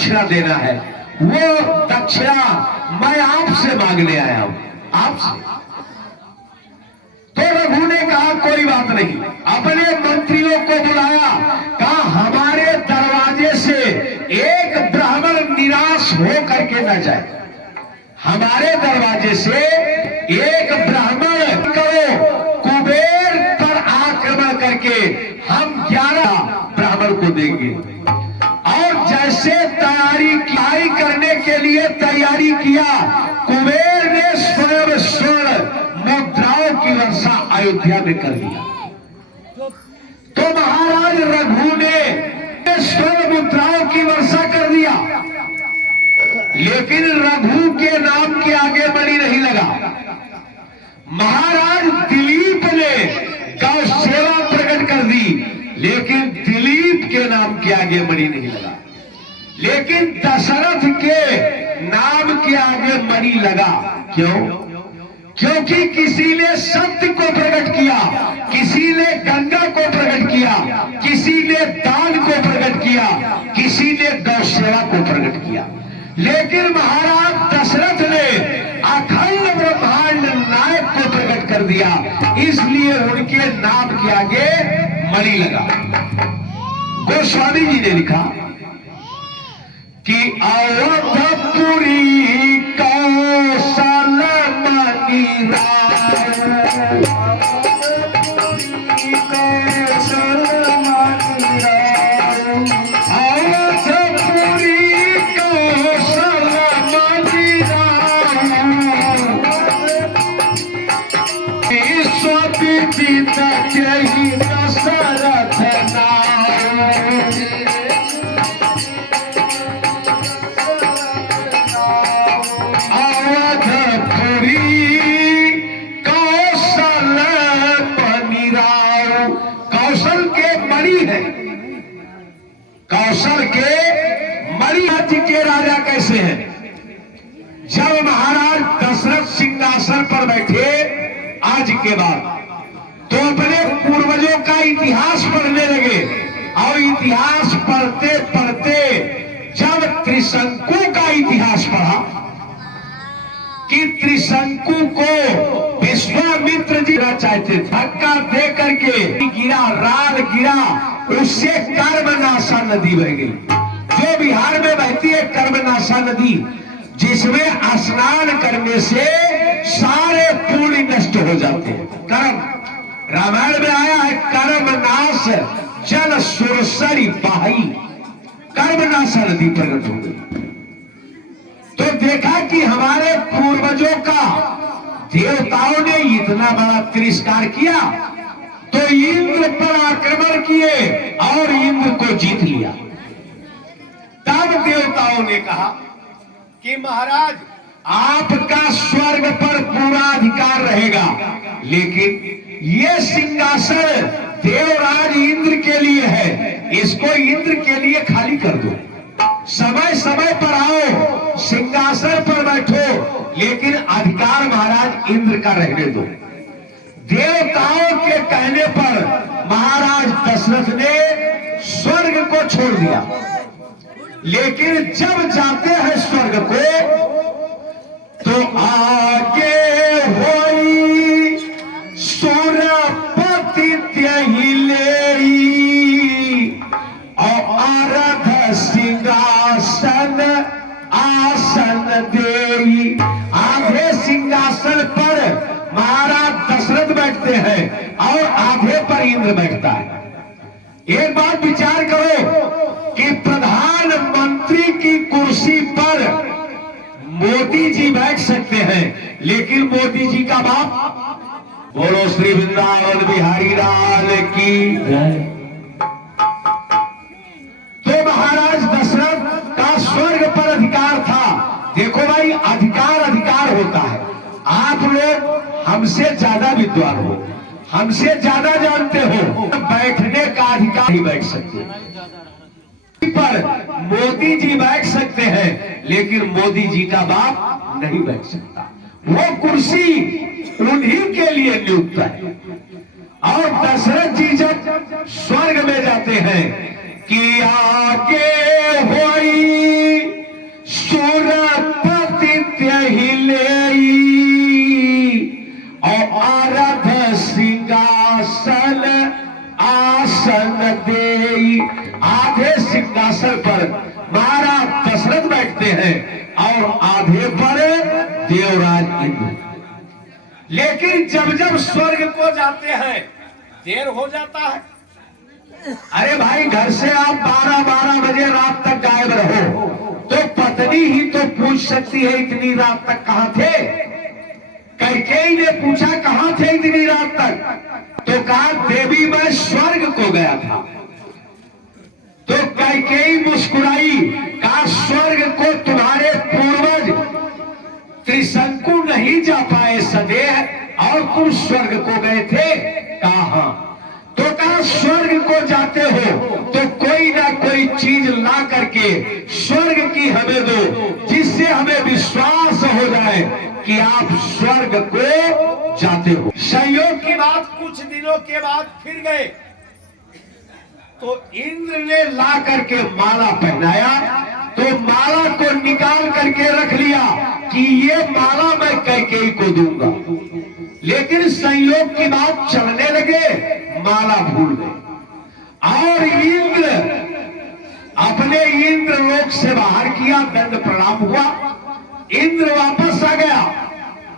दक्षिणा देना है, वो दक्षिणा मैं आपसे मांगने आया हूं, आपसे। तो रघु ने कहा कोई बात नहीं, अपने मंत्रियों को बुलाया, कहा हमारे दरवाजे से एक ब्राह्मण निराश हो करके न जाए, हमारे दरवाजे से एक ब्राह्मण करो, कुबेर पर आक्रमण करके हम 11 ब्राह्मण को देंगे। और जैसे तैयारी करने के लिए तैयारी किया, कुबेर ने स्वयं स्वर्ण मुद्राओं की वर्षा अयोध्या में कर दिया। तो महाराज रघु ने स्वर्ण मुद्राओं की वर्षा कर दिया, लेकिन रघु के नाम के आगे मणि नहीं लगा। महाराज दिलीप ने गौ सेवा प्रकट कर दी, लेकिन दिलीप के नाम के आगे मणि नहीं लगा। लेकिन दशरथ के नाम के आगे मणि लगा। क्यों? क्योंकि किसी ने सत्य को प्रकट किया, किसी ने गंगा को प्रकट किया, किसी ने दान को प्रकट किया, किसी ने गौ सेवा को प्रकट किया। लेकिन महाराज दशरथ ने अखंड ब्रह्मांड नायक को प्रकट कर दिया, इसलिए उनके नाम के आगे मणि लगा। गोस्वामी जी ने लिखा कि अवधपुरी कौशल मणि कौशल के मणि राज्य के राजा कैसे हैं? जब महाराज दशरथ सिंहासन पर बैठे आज के बाद, तो अपने पूर्वजों का इतिहास पढ़ने लगे, और इतिहास पढ़ते पढ़ते जब त्रिशंकु का इतिहास पढ़ा कि त्रिशंकु को विश्वामित्र जी चाहते थे, धक्का दे करके गिरा, राल गिरा, उससे कर्मनाशा नदी बह गई, जो बिहार में बहती है कर्मनाशा नदी, जिसमें स्नान करने से सारे पुण्य नष्ट हो जाते हैं। कर्म, रामायण में आया है कर्मनाश जल सुरसरी बहाई, कर्मनाशा नदी प्रकट हो गई। तो देखा कि हमारे पूर्वजों का देवताओं ने इतना बड़ा तिरस्कार किया, तो इंद्र पर आक्रमण किए और इंद्र को जीत लिया। तब देवताओं ने कहा कि महाराज आपका स्वर्ग पर पूरा अधिकार रहेगा, लेकिन ये सिंहासन देवराज इंद्र के लिए है, इसको इंद्र के लिए खाली कर दो। समय समय पर आओ, सिंहासन पर बैठो, लेकिन अधिकार महाराज इंद्र का रहने दो। देवताओं के कहने पर महाराज दशरथ ने स्वर्ग को छोड़ दिया, लेकिन जब जाते हैं स्वर्ग को, तो आगे होई सुरपति त्यहिले और आरध सिंहासन आसन देई। आधे सिंहासन पर महाराज दशरथ बैठते हैं और आधे पर इंद्र बैठता है। एक बात विचार करो कि प्रधानमंत्री की कुर्सी पर मोदी जी बैठ सकते हैं, लेकिन मोदी जी का बाप, बोलो श्री वृंदावन बिहारी लाल की जय। तो महाराज दशरथ का स्वर्ग पर अधिकार था। देखो भाई, अधिकार अधिकार होता है। आप लोग हमसे ज्यादा विद्वान हो, हमसे ज्यादा जानते हो, बैठने का अधिकार ही बैठ सकते पर मोदी जी बैठ सकते हैं, लेकिन मोदी जी का बाप नहीं बैठ सकता। वो कुर्सी उन्हीं के लिए नियुक्त है। और दशरथ जी जब स्वर्ग में जाते हैं कि आगे होई जाते हैं और आधे पर देवराज इंद्र। लेकिन जब जब स्वर्ग को जाते हैं देर हो जाता है। अरे भाई, घर से आप 12-12 बजे रात तक गायब रहो तो पत्नी ही तो पूछ सकती है इतनी रात तक कहां थे। कैकेयी ने पूछा कहां थे इतनी रात तक, तो कहा देवी मैं स्वर्ग को गया था। तो कैकेयी मुस्कुराई, कहा स्वर्ग को तुम्हारे पूर्वज त्रिशंकु नहीं जा पाए सदैह और तुम स्वर्ग को गए थे। कहा हाँ। तो कहा स्वर्ग को जाते हो तो कोई ना कोई चीज ला करके स्वर्ग की हमें दो, जिससे हमें विश्वास हो जाए कि आप स्वर्ग को जाते हो। संयोग की बात, कुछ दिनों के बाद फिर गए तो इंद्र ने ला करके माला पहनाया, तो माला को निकाल करके रख लिया कि ये माला मैं कैकेयी को दूंगा। लेकिन संयोग की बात, चलने लगे माला भूल गए और इंद्र अपने इंद्र लोक से बाहर किया, दंड प्रणाम हुआ, इंद्र वापस आ गया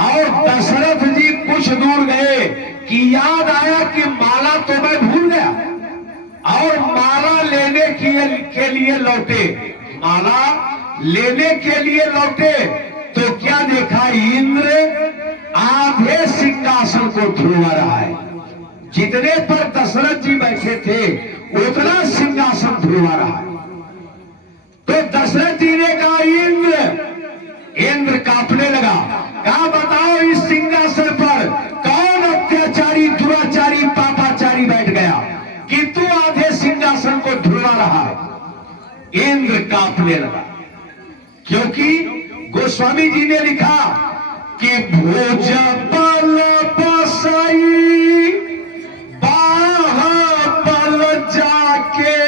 और दशरथ जी कुछ दूर गए कि याद आया कि माला तो मैं भूल गया और माला लेने के लिए लौटे। माला लेने के लिए लौटे तो क्या देखा, इंद्र आधे सिंहासन को धुलवा रहा है। जितने पर दशरथ जी बैठे थे उतना सिंहासन धुलवा रहा है। तो दशरथ जी ने कहा इंद्र कांपने लगा, कहा बताओ इस सिंहासन पर कौन अत्याचारी दुराचारी पापाचारी बैठ गया कि तू आधे सिंहासन को धुलवा रहा है। इंद्र कांपने लगा, क्योंकि गोस्वामी जी ने लिखा कि भोज बल बसाई बाहबल जाके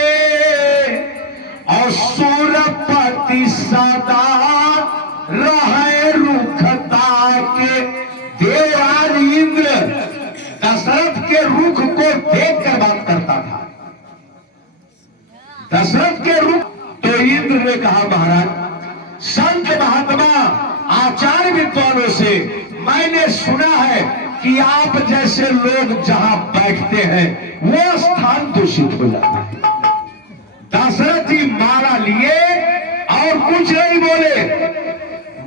और सुरपति सदा रहे रुखता के। देवराज इंद्र दशरथ के रुख को देख कर बात करता था। दशरथ के रुख, तो इंद्र ने कहा महाराज संत महात्मा आचार्य विद्वानों से मैंने सुना है कि आप जैसे लोग जहां बैठते हैं वो स्थान दूषित हो जाता है। दशरथ जी माला लिए और कुछ नहीं बोले,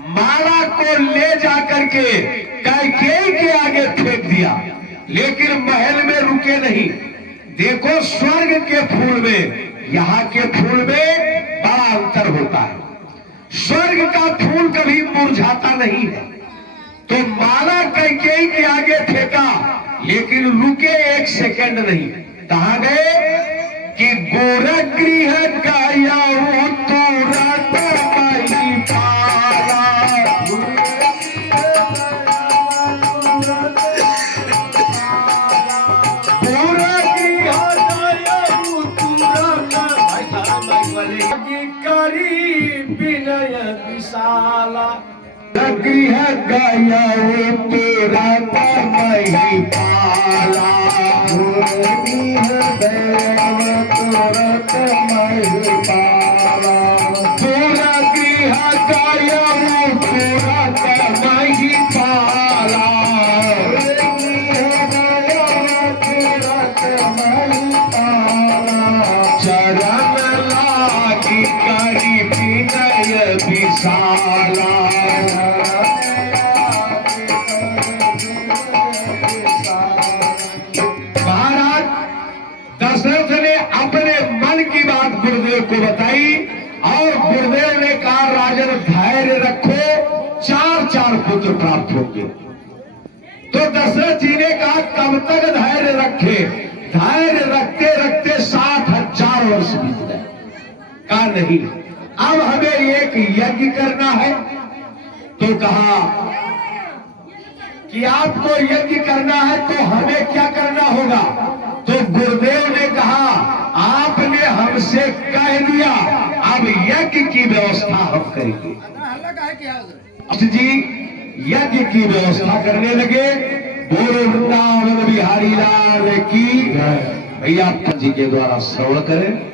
माला को ले जाकर के कैकेयी के आगे फेंक दिया। लेकिन महल में रुके नहीं। देखो स्वर्ग के फूल में यहाँ के फूल में बड़ा अंतर होता है। स्वर्ग का फूल कभी मुरझाता नहीं है। तो माला कैकेयी के आगे फेंका, लेकिन रुके एक सेकंड नहीं। कहां गए कि गोरगृह गया तुरंत नहीं पाला। गृह गया तुरंत नहीं पाला। तुरंत नहीं पाला। पूरा गृह गया तुरंत नहीं पाला। चरण लागी करी विनय विशाला। दशरथ ने अपने मन की बात गुरुदेव को बताई और गुरुदेव ने कहा राजन धैर्य रखो, 4 पुत्र प्राप्त होंगे। तो दशरथ जी ने कहा कब तक धैर्य रखे। धैर्य रखते रखते 60,000 वर्ष बीत गए। कहा नहीं, अब हमें एक यज्ञ करना है। तो कहा कि आपको यज्ञ करना है तो हमें क्या करना होगा। तो गुरुदेव ने कहा आपने हमसे कह दिया, अब यज्ञ की व्यवस्था हम करेंगे। जी यज्ञ की व्यवस्था करने लगे। बोलो वृंदावन बिहारी लाल की। भैया जी के द्वारा श्रवण करें।